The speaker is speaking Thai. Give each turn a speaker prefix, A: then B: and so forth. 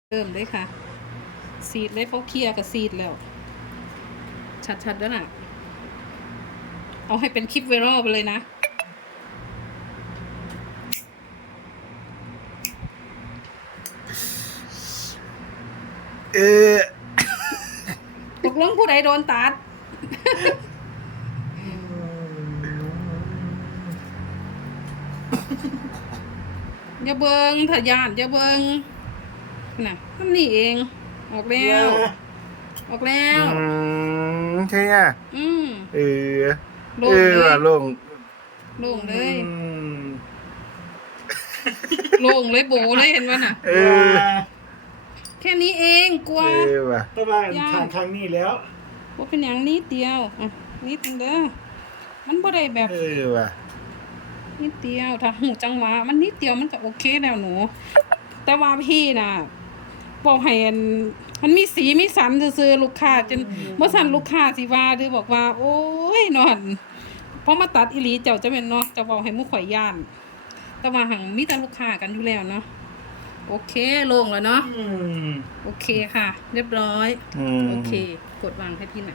A: เริ่มเลยค่ะซีดเลยเพราะเคลียร์กับซีดแล้ว ชัดๆแล้วน่ะ เอาให้เป็นคลิปไวรัลไปเลยนะ
B: เออ
A: ตกลงผู้ใดโดนตัด อย่าเบิงทะยานอย่าเบิงน่ะมันนี่เอง ออกแล้ว ออกแล้ว
B: ใช่อ่ะ เออ
A: โล่งเลย
B: ว่ะโล่ง
A: โล่งเลย
B: อืม
A: โล่งเลยโบเลยเห็นว่าน่ะ
B: เออ
A: แค่นี้เองกลัว
B: ว่ะ
C: ต้องมาทางนี้แล้ว
A: ว่าเป็นอย่างนิดเดียวอ่ะนิดนึงเด้อมันบ่ได้แบบ
B: ว่ะ
A: นิดเดียวถ้าหูจังหวะมันนิดเดียวมันก็โอเคแล้วหนู แต่ว่าพี่น่ะบอกให้อันมันมีสีมีสันซื่อๆลูกค้าจนเมื่อสั่นลูกค้าสิว่าหรือบอกว่า โอ้ยนอนพอมาตัดอีหลีเจ้าจะเป็นเนาะจะบอกให้หมู่ข่อยย่านแต่ว่าหังมีแต่ลูกค้ากันอยู่แล้วเนาะโอเคลงแล้วเนาะโอเคค่ะ เรียบร้อยโอเค กดวางให้พี่หน่อย